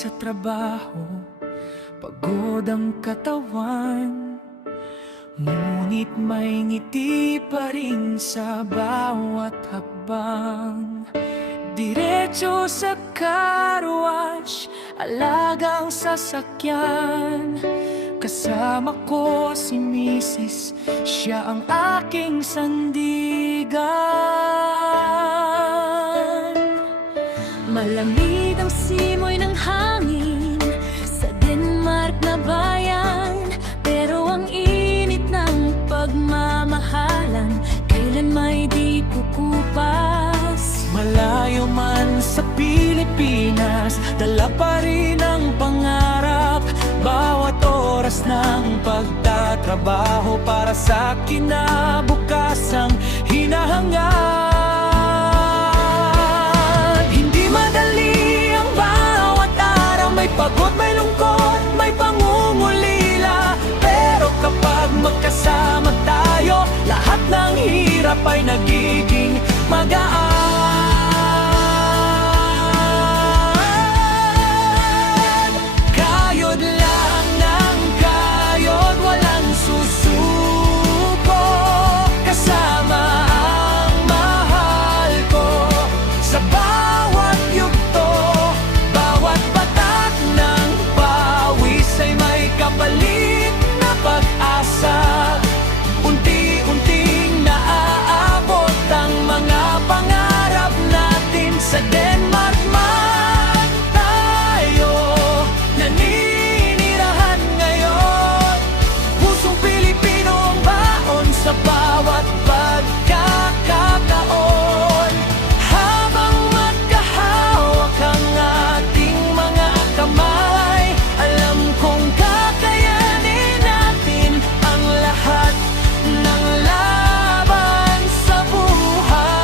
sa trabaho, pagod ang katawan, ngunit may ngiti pa rin sa bawat hakbang. Diretso sa car wash, alagang sasakyan, kasama ko si Mrs. Siya ang aking sandigan. Malamig ang simoy ng hangin sa Denmark na bayan, pero ang init ng pagmamahalan kailan may di kukupas. Malayo man sa Pilipinas, dala pa rin ang pangarap. Bawat oras ng pagtatrabaho para sa kinabukasang hinahangad. Hindi madali ang bawat araw, may pagod, may lungkot, may pangungulila. Pero kapag magkasama tayo, lahat ng hirap ay nagiging magaan. Unti-unting naaabot ang mga pangarap natin. Sa Denmark man tayo naninirahan ngayon, pusong Pilipino ang baon sa bawat pagkakataon. Habang magkahawak ang ating mga kamay, alam kong kakayanin natin ang lahat ng laban sa buhay.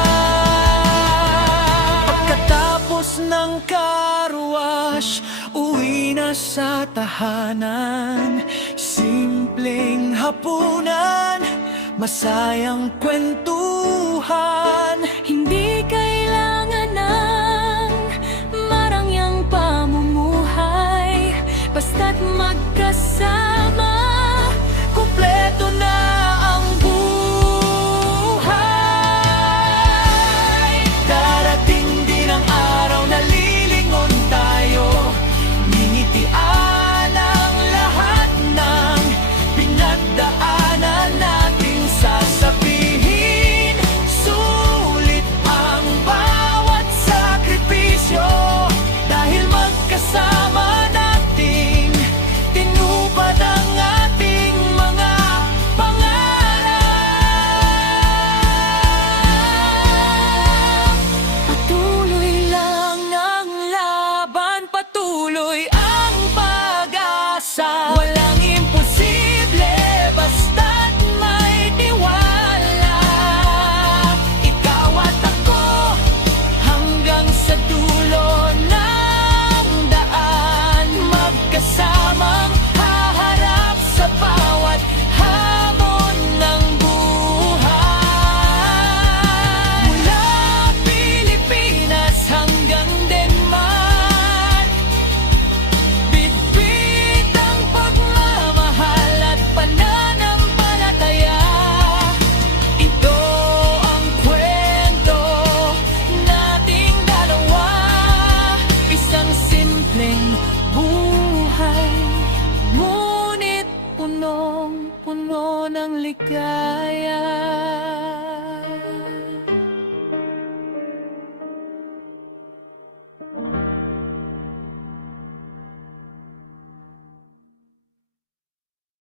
Pagkatapos ng car wash, uwi na sa tahanan. Simpleng hapunan, masayang kwentuhan. Hindi kailangan ng marangyang pamumuhay, basta't magkasama, kumpleto na ang buhay. Darating din ang araw na lilingon tayo, ngingitian ang lahat ng pinagdaanan nating sasabihin. Sulit ang bawat sakripisyo, dahil magkasama nating tinupad ang ating mga pangarap. Patuloy lang ang laban, patuloy ang pag-asa.